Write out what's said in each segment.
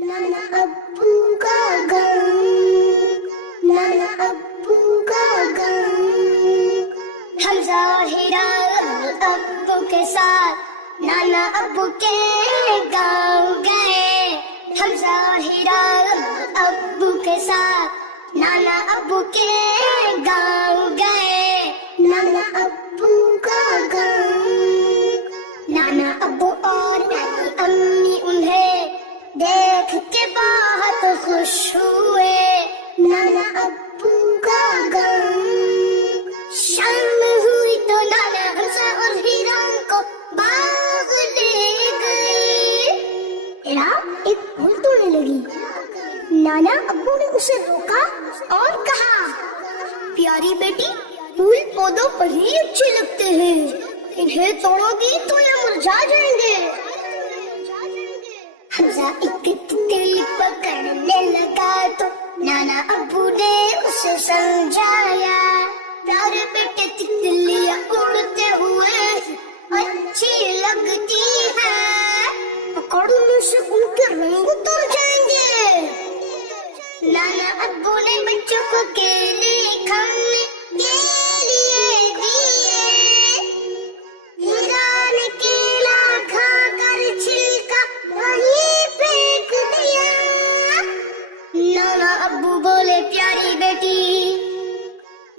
नाना अब्बू का गम, नाना अब्बू का गम। हम ज़ाहिरा अब्बू के साथ नाना अब्बू के गाँव गए। हम ज़ाहिरा अब्बू के साथ नाना अब्बू के गाँव गए। नाना अब्बू का गम, नाना अब्बू और नानी अम्मी उन्हें देख के बहुत खुश हुए। नाना अब्बू का गम। शाम हुई तो नाना हमजा और हीरा को बाग ले गए। हीरा एक फूल तोड़ने लगी। नाना अब्बू ने उसे रोका और कहा, प्यारी बेटी, फूल पौधों पर ही अच्छे लगते हैं, इन्हें तोड़ोगी तो ये मुरझा जाएंगे। हमजा एक तितली पकड़ने लगा तो नाना अब्बू ने उसे समझाया, प्यारे बेटे तितलियां उड़ते हुए अच्छी लगती है, पकड़ने से उनके रंग उतर जाएंगे। नाना अब्बू ने बच्चों को केले खाने के लिए दिए। हीरा ने केला खाकर छिलका वहीं फेंक दिया। नाना अब्बू बोले, प्यारी बेटी,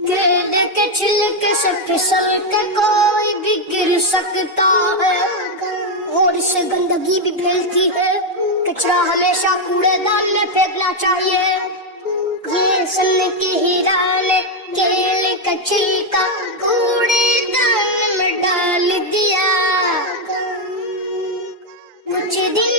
केले के छिलके से फिसल के कोई भी गिर सकता है और इससे गंदगी भी फैलती है। कचरा हमेशा कूड़ेदान में फेंकना चाहिए। ये सुन के हीरा ने केले का छिलका कूड़ेदान में डाल दिया। कुछ दिन